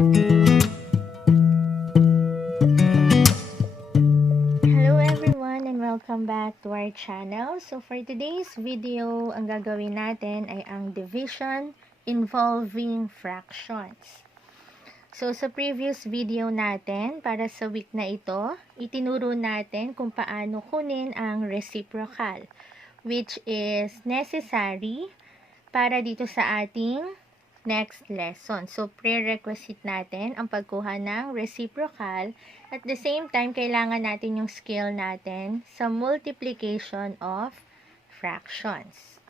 Hello everyone and welcome back to our channel. So for today's video, ang gagawin natin ay ang division involving fractions. So sa previous video natin, para sa week na ito, itinuro natin kung paano kunin ang reciprocal, which is necessary para dito sa ating next lesson. So, prerequisite natin ang pagkuha ng reciprocal. At the same time, kailangan natin yung skill natin sa multiplication of fractions.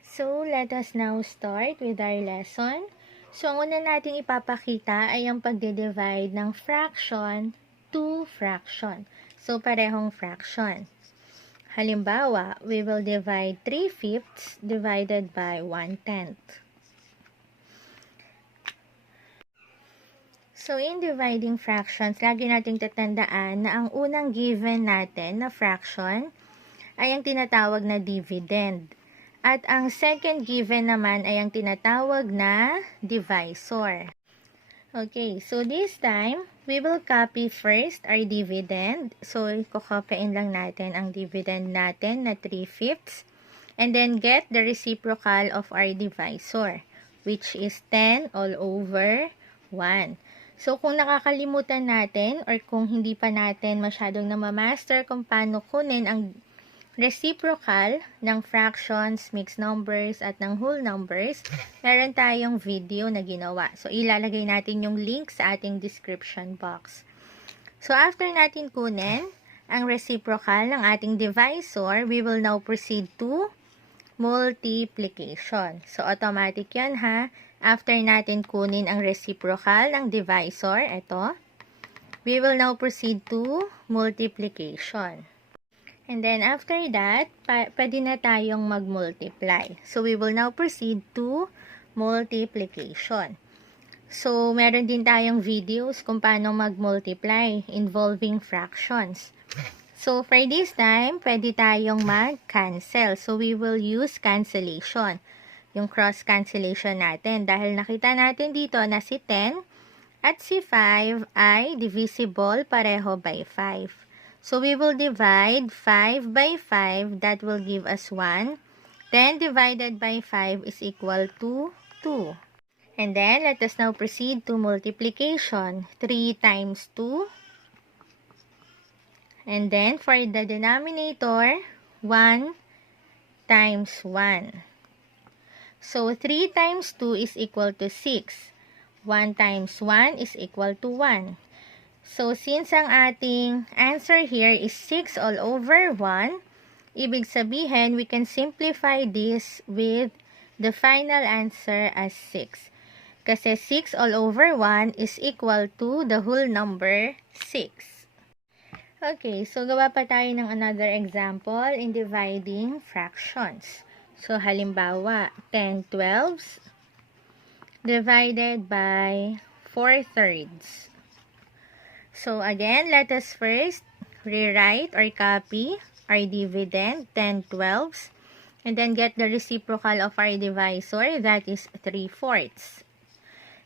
So, let us now start with our lesson. So, ang una nating ipapakita ay ang pagde-divide ng fraction to fraction. So, parehong fraction. Halimbawa, we will divide 3/5 divided by 1/10. So, in dividing fractions, lagi nating tatandaan na ang unang given natin na fraction ay ang tinatawag na dividend. At ang second given naman ay ang tinatawag na divisor. Okay, so this time, we will copy first our dividend. So, kukopyain lang natin ang dividend natin na 3/5 and then get the reciprocal of our divisor, which is 10 all over 1. So, kung nakakalimutan natin or kung hindi pa natin masyadong namamaster kung paano kunin ang reciprocal ng fractions, mixed numbers, at ng whole numbers, meron tayong video na ginawa. So, ilalagay natin yung link sa ating description box. So, after natin kunin ang reciprocal ng ating divisor, we will now proceed to multiplication. So, automatic yan ha. After natin kunin ang reciprocal ng divisor, ito, we will now proceed to multiplication. And then, after that, pwede na tayong mag-multiply. So, we will now proceed to multiplication. So, meron din tayong videos kung paano mag-multiply involving fractions. So, for this time, pwede tayong mag-cancel. So, we will use cancellation. Yung cross cancellation natin. Dahil nakita natin dito na si 10 at si 5 ay divisible pareho by 5. So, we will divide 5 by 5. That will give us 1. 10 divided by 5 is equal to 2. And then, let us now proceed to multiplication. 3 times 2. And then, for the denominator, 1 times 1. So, 3 times 2 is equal to 6. 1 times 1 is equal to 1. So, since ang ating answer here is 6 all over 1, ibig sabihin, we can simplify this with the final answer as 6. Kasi 6 all over 1 is equal to the whole number 6. Okay, so gawa pa tayo ng another example in dividing fractions. So, halimbawa, 10/12 divided by 4/3. So, again, let us first rewrite or copy our dividend, 10/12, and then get the reciprocal of our divisor, that is 3/4.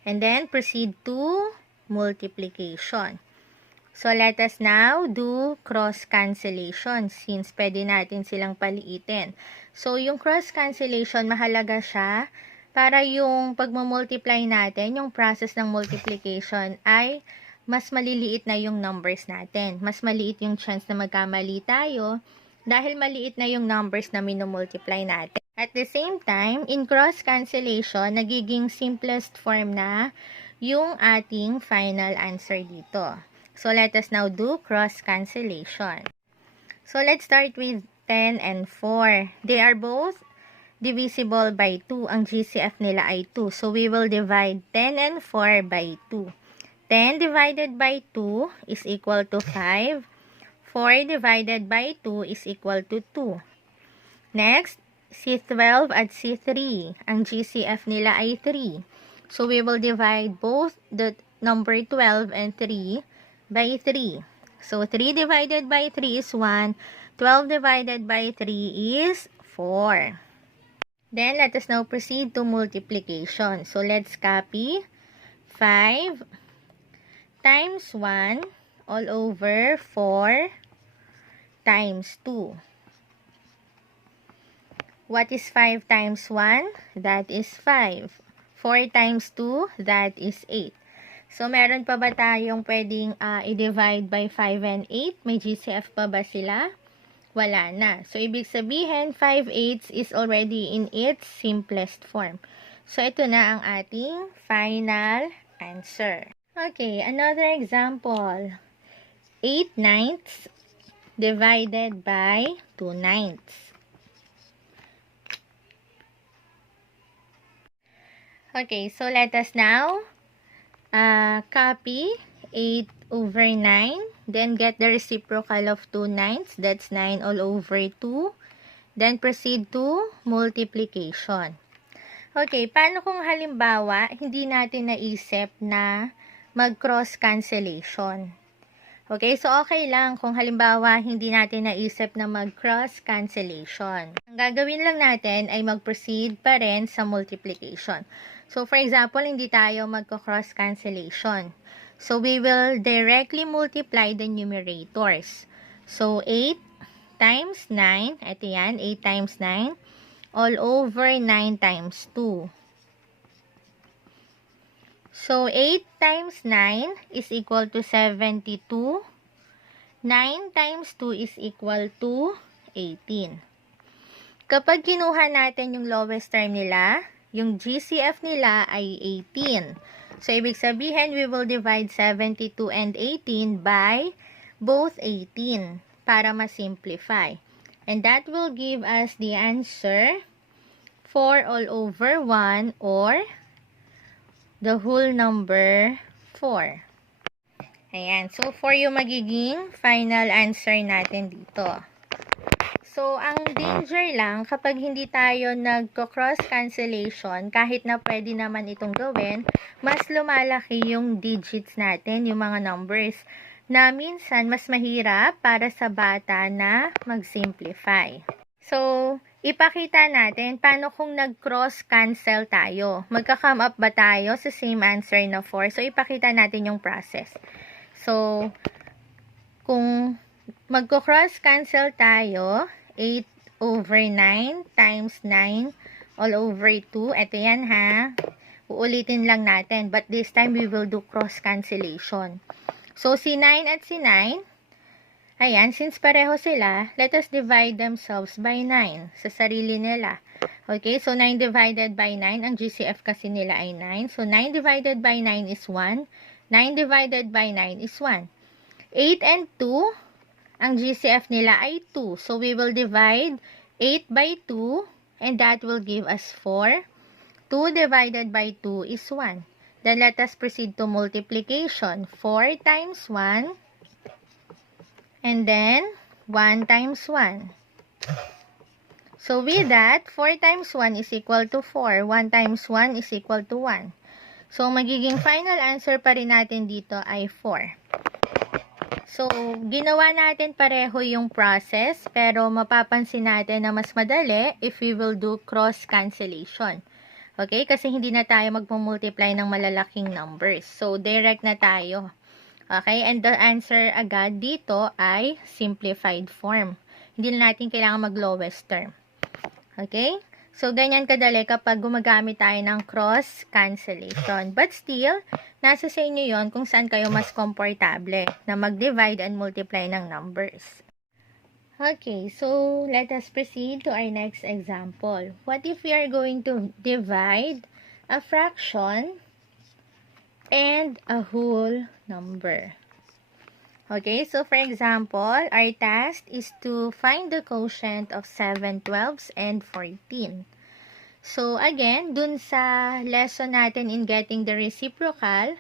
And then, proceed to multiplication. So, let us now do cross cancellation since pwede natin silang paliitin. So, yung cross cancellation, mahalaga siya para yung pagmumultiply natin, yung process ng multiplication ay mas maliliit na yung numbers natin. Mas maliit yung chance na magkamali tayo dahil maliit na yung numbers na minumultiply natin. At the same time, in cross cancellation, nagiging simplest form na yung ating final answer dito. So, let us now do cross cancellation. So, let's start with 10 and 4. They are both divisible by 2. Ang GCF nila ay 2. So, we will divide 10 and 4 by 2. 10 divided by 2 is equal to 5. 4 divided by 2 is equal to 2. Next, C12 at C3. Ang GCF nila ay 3. So, we will divide both the number 12 and 3 by 3. So, 3 divided by 3 is 1. 12 divided by 3 is 4. Then, let us now proceed to multiplication. So, let's copy 5 times 1 all over 4 times 2. What is 5 times 1? That is 5. 4 times 2, that is 8. So, meron pa ba tayong pwedeng i-divide by 5 and 8? May GCF pa ba sila? Wala na. So, ibig sabihin, 5/8 is already in its simplest form. So, ito na ang ating final answer. Okay, another example. 8/9 divided by 2/9. Okay, so let us now copy 8 over 9. Then get the reciprocal of 2/9. That's 9 all over 2. Then proceed to multiplication. Okay, paano kung halimbawa, hindi natin naisip na mag-cross cancellation? Okay, so okay lang kung halimbawa, hindi natin naisip na mag-cross cancellation. Ang gagawin lang natin ay mag-proceed pa rin sa multiplication. So, for example, hindi tayo magko-cross cancellation. So, we will directly multiply the numerators. So, 8 times 9, ito yan, 8 times 9, all over 9 times 2. So, 8 times 9 is equal to 72. 9 times 2 is equal to 18. Kapag kinuha natin yung lowest term nila, yung GCF nila ay 18. So, ibig sabihin, we will divide 72 and 18 by both 18 para ma-simplify. And that will give us the answer 4 all over 1 or the whole number 4. Ayan. So, 4 yung magiging final answer natin dito. So, ang danger lang, kapag hindi tayo nagko-cross cancellation, kahit na pwede naman itong gawin, mas lumalaki yung digits natin, yung mga numbers, na minsan mas mahirap para sa bata na mag-simplify. So, ipakita natin paano kung nag-cross cancel tayo. Magka-come up ba tayo sa same answer na 4? So, ipakita natin yung process. So, kung magko-cross cancel tayo, 8 over 9 times 9 all over 2. Ito yan ha. Uulitin lang natin. But this time, we will do cross cancellation. So, si 9 at si 9, ayan, since pareho sila, let us divide themselves by 9 sa sarili nila. Okay, so 9 divided by 9, ang GCF kasi nila ay 9. So, 9 divided by 9 is 1. 9 divided by 9 is 1. 8 and 2, ang GCF nila ay 2. So, we will divide 8 by 2 and that will give us 4. 2 divided by 2 is 1. Then, let us proceed to multiplication. 4 times 1 and then 1 times 1. So, with that, 4 times 1 is equal to 4. 1 times 1 is equal to 1. So, magiging final answer pa rin natin dito ay 4. So, ginawa natin pareho yung process, pero mapapansin natin na mas madali if we will do cross cancellation. Okay? Kasi hindi na tayo magmumultiply ng malalaking numbers. So, direct na tayo. Okay? And the answer agad dito ay simplified form. Hindi na natin kailangan mag-lowest term. Okay? So, ganyan kadali kapag gumagamit tayo ng cross cancellation. But still, nasa sa inyo yon kung saan kayo mas komportable na mag-divide and multiply ng numbers. Okay, so let us proceed to our next example. What if we are going to divide a fraction and a whole number? Okay, so for example, our task is to find the quotient of 7 12s and 14. So again, dun sa lesson natin in getting the reciprocal,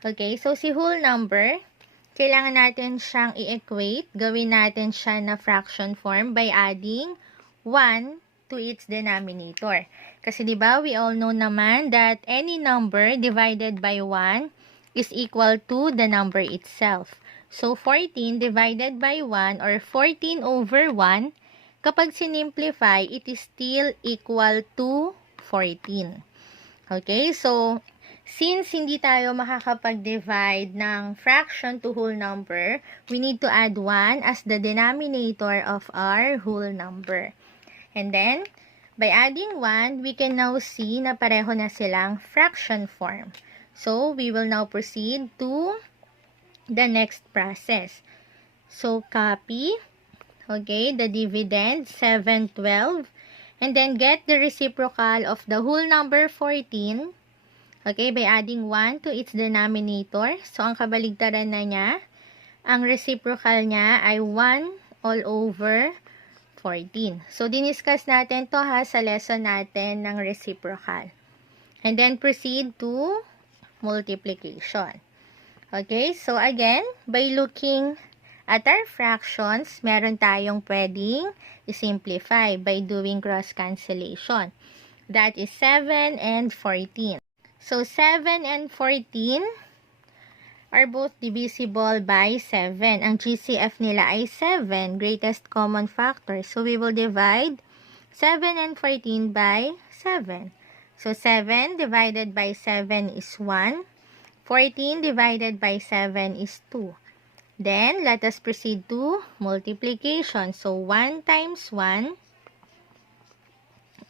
okay, so si whole number, kailangan natin siyang i-equate. Gawin natin siya na fraction form by adding 1 to its denominator. Kasi diba, we all know naman that any number divided by 1 is equal to the number itself. So, 14 divided by 1 or 14 over 1, kapag sinimplify, it is still equal to 14. Okay, so Since hindi tayo makakapag-divide ng fraction to whole number, we need to add 1 as the denominator of our whole number. And then, by adding 1, we can now see na pareho na silang fraction form. So, we will now proceed to the next process. So, copy, okay, the dividend, 7/12, and then get the reciprocal of the whole number 14, okay, by adding 1 to its denominator. So, ang kabaligtaran na niya, ang reciprocal niya ay 1 all over 14. So, diniscuss natin to ha sa lesson natin ng reciprocal. And then, proceed to multiplication. Okay, so again, by looking at our fractions, meron tayong pwedeng i-simplify by doing cross cancellation. That is 7 and 14. So, 7 and 14 are both divisible by 7. Ang GCF nila ay 7, greatest common factor. So, we will divide 7 and 14 by 7. So, 7 divided by 7 is 1. 14 divided by 7 is 2. Then, let us proceed to multiplication. So, 1 times 1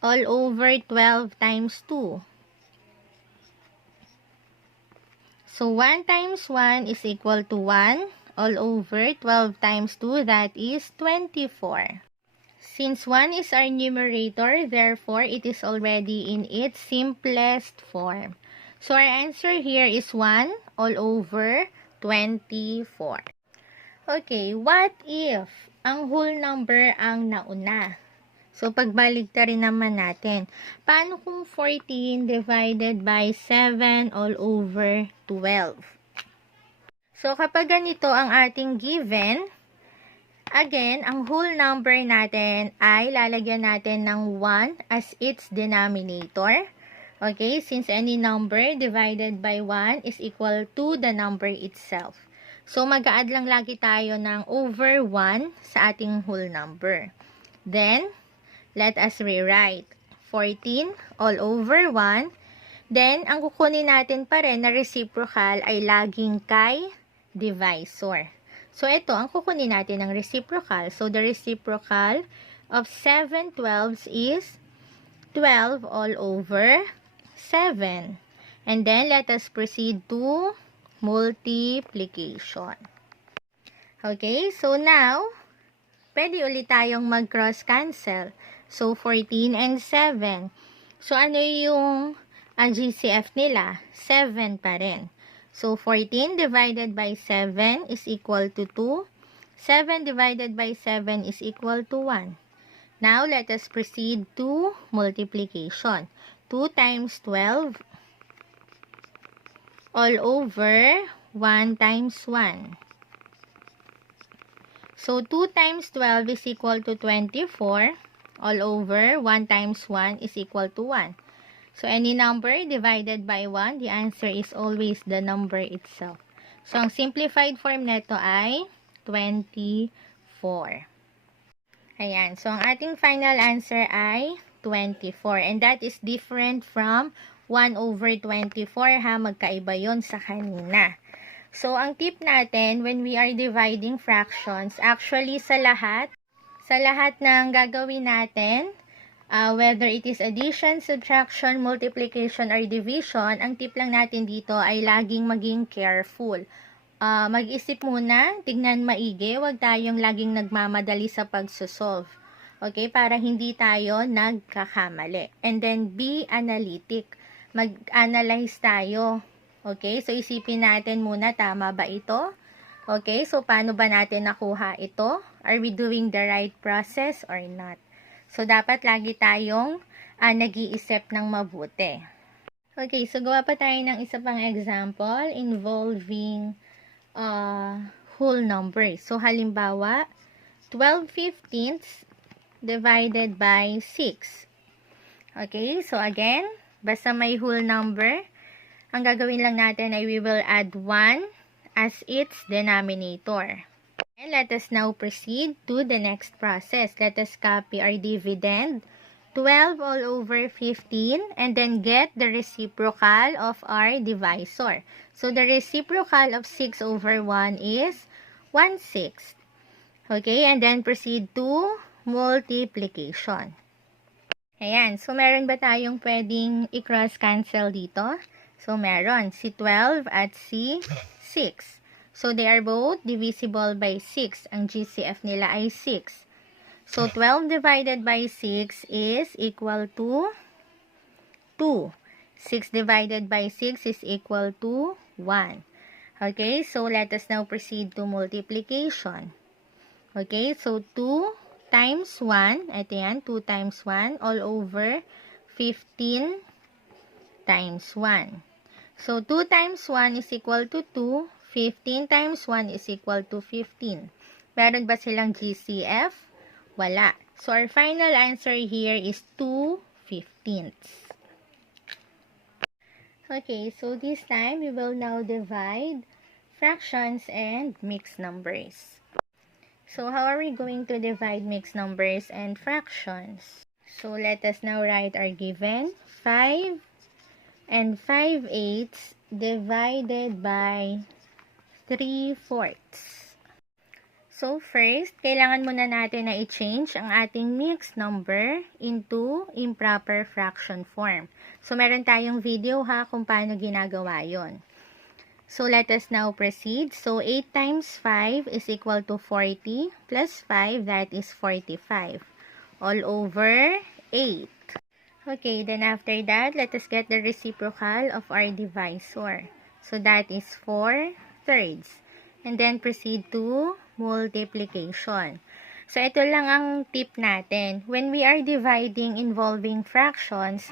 all over 12 times 2. So, 1 times 1 is equal to 1 all over 12 times 2, that is 24. Since 1 is our numerator, therefore, it is already in its simplest form. So, our answer here is 1 all over 24. Okay, what if ang whole number ang nauna? So, pagbalik rin naman natin. Paano kung 14 divided by 7 all over 12? So, kapag ganito ang ating given, again, ang whole number natin ay lalagyan natin ng 1 as its denominator. Okay, since any number divided by 1 is equal to the number itself. So, mag-a-add lang lagi tayo ng over 1 sa ating whole number. Then, let us rewrite 14 all over 1. Then, ang kukunin natin pa rin na reciprocal ay laging kay divisor. So, ito, ang kukunin natin ng reciprocal. So, the reciprocal of 7/12 is 12 all over 7. And then, let us proceed to multiplication. Okay, so now, pwede ulit tayong mag-cross cancel. So, 14 and 7. So, ano yung ang GCF nila? 7 pa rin. So, 14 divided by 7 is equal to 2. 7 divided by 7 is equal to 1. Now, let us proceed to multiplication. 2 times 12 all over 1 times 1. So, 2 times 12 is equal to 24. All over 1 times 1 is equal to 1. So, any number divided by 1, the answer is always the number itself. So, ang simplified form nito ay 24. Ayan. So, ang ating final answer ay 24. And that is different from 1 over 24 ha. Magkaiba yon sa kanina. So, ang tip natin when we are dividing fractions, actually sa lahat ng gagawin natin, whether it is addition, subtraction, multiplication, or division, ang tip lang natin dito ay laging maging careful. Mag-isip muna, tignan maigi, huwag tayong laging nagmamadali sa pagsosolve. Okay, para hindi tayo nagkakamali. And then, be analytic. Mag-analyze tayo. Okay, so isipin natin muna, tama ba ito? Okay, so paano ba natin nakuha ito? Are we doing the right process or not? So, dapat lagi tayong nag-iisip ng mabuti. Okay, so gawa pa tayo ng isa pang example involving whole numbers. So, halimbawa, 12/15 divided by 6. Okay, so again, basta may whole number, ang gagawin lang natin ay we will add 1 as its denominator. And let us now proceed to the next process. Let us copy our dividend, 12 all over 15, and then get the reciprocal of our divisor. So, the reciprocal of 6 over 1 is 1/6. Okay, and then proceed to multiplication. Ayan, so meron ba tayong pwedeng i-cross cancel dito? So, meron si 12 at si 6. So, they are both divisible by 6. Ang GCF nila ay 6. So, 12 divided by 6 is equal to 2. 6 divided by 6 is equal to 1. Okay, so let us now proceed to multiplication. Okay, so 2 times 1, ito yan, 2 times 1 all over 15 times 1. So, 2 times 1 is equal to 2, 15 times 1 is equal to 15. Meron ba silang GCF? Wala. So, our final answer here is 2/15. Okay, so this time, we will now divide fractions and mixed numbers. So, how are we going to divide mixed numbers and fractions? So, let us now write our given. 5 and 5/8 divided by 3/4. So, first, kailangan muna natin na i-change ang ating mixed number into improper fraction form. So, meron tayong video ha kung paano ginagawa yon. So, let us now proceed. So, 8 times 5 is equal to 40 plus 5, that is 45. All over 8. Okay, then after that, let us get the reciprocal of our divisor. So, that is 4/3. And then proceed to multiplication. So, ito lang ang tip natin. When we are dividing involving fractions,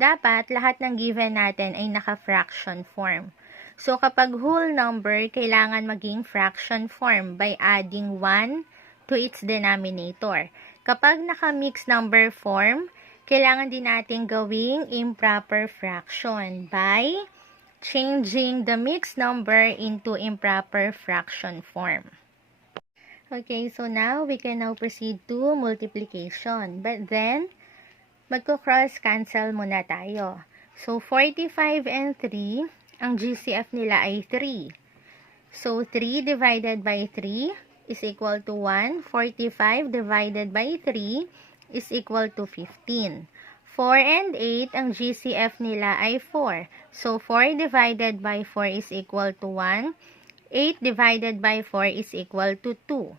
dapat lahat ng given natin ay naka-fraction form. So, kapag whole number, kailangan maging fraction form by adding 1 to its denominator. Kapag naka-mixed number form, kailangan din natin gawing improper fraction by changing the mixed number into improper fraction form. Okay, so now we can now proceed to multiplication. But then, magko-cross cancel muna tayo. So, 45 and 3, ang GCF nila ay 3. So, 3 divided by 3 is equal to 1. 45 divided by 3 is equal to 15. 4 and 8, ang GCF nila ay 4. So, 4 divided by 4 is equal to 1. 8 divided by 4 is equal to 2.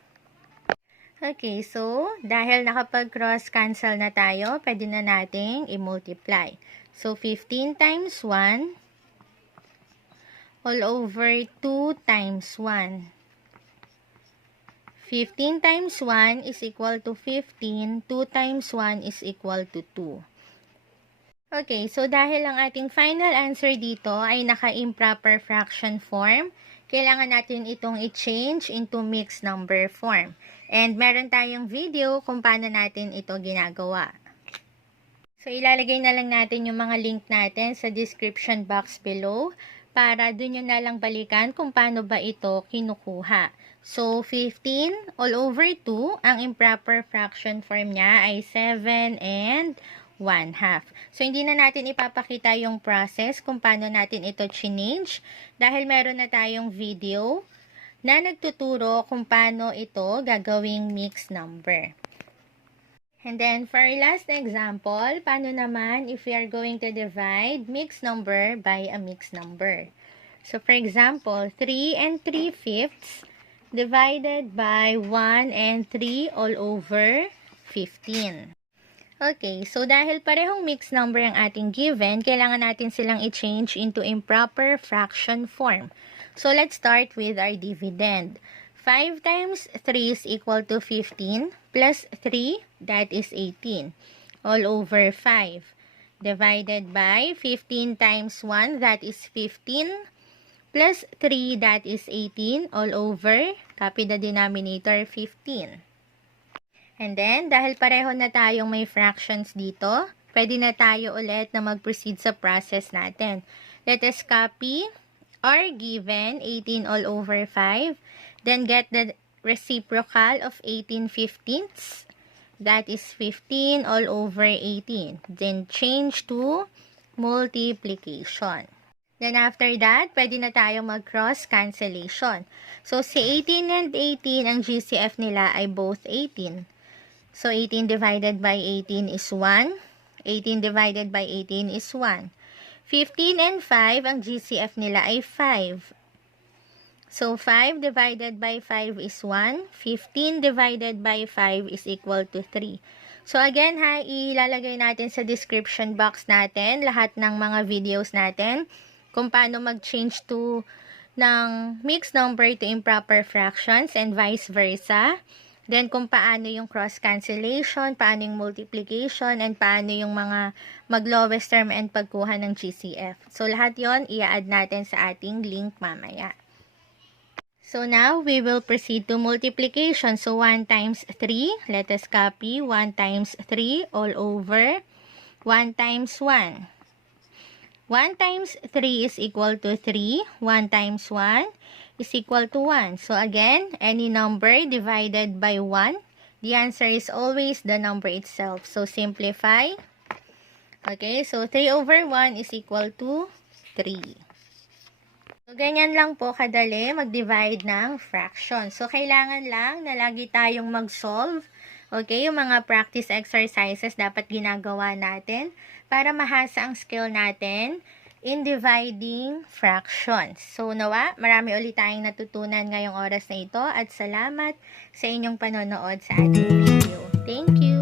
Okay, so, dahil nakapag-cross cancel na tayo, pwede na nating i-multiply. So, 15 times 1 all over 2 times 1. 15 times 1 is equal to 15. 2 times 1 is equal to 2. Okay, so dahil ang ating final answer dito ay naka-improper fraction form, kailangan natin itong i-change into mixed number form. And meron tayong video kung paano natin ito ginagawa. So, ilalagay na lang natin yung mga link natin sa description box below para dun nyo na lang balikan kung paano ba ito kinukuha. So, 15 all over 2, ang improper fraction form niya ay 7 and 1/2. So, hindi na natin ipapakita yung process kung paano natin ito change dahil meron na tayong video na nagtuturo kung paano ito gagawing mixed number. And then, for our last example, paano naman if we are going to divide mixed number by a mixed number? So, for example, 3 and 3/5 divided by 1 and 3 all over 15. Okay, so dahil parehong mixed number ang ating given, kailangan natin silang i-change into improper fraction form. So, let's start with our dividend. 5 times 3 is equal to 15 plus 3, that is 18, all over 5. Divided by 15 times 1, that is 15, plus 3, that is 18, all over, copy the denominator, 15. And then, dahil pareho na tayong may fractions dito, pwede na tayo ulit na mag-proceed sa process natin. Let us copy our given, 18 all over 5. Then, get the reciprocal of 18/15. that is 15 all over 18. Then change to multiplication. Then after that, pwede na tayo mag-cross cancellation. So si 18 and 18, ang GCF nila ay both 18. So 18 divided by 18 is 1. 18 divided by 18 is 1. 15 and 5, ang GCF nila ay 5. So 5 divided by 5 is 1. 15 divided by 5 is equal to 3. So again ha, ilalagay natin sa description box natin lahat ng mga videos natin kung paano mag-change to ng mixed number to improper fractions and vice versa. Then, kung paano yung cross cancellation, paano yung multiplication, and paano yung mga mag-lowest term and pagkuha ng GCF. So, lahat yon i-add natin sa ating link mamaya. So, now, we will proceed to multiplication. So, 1 times 3, let us copy 1 times 3 all over 1 times 1. 1 times 3 is equal to 3. 1 times 1 is equal to 1. So again, any number divided by 1, the answer is always the number itself. So simplify. Okay, so 3 over 1 is equal to 3. So ganyan lang po kadali mag-divide ng fraction. So kailangan lang na lagi tayong mag-solve. Okay, yung mga practice exercises dapat ginagawa natin para mahasa ang skill natin in dividing fractions. So, nawa, marami ulit tayong natutunan ngayong oras na ito at salamat sa inyong panonood sa ating video. Thank you!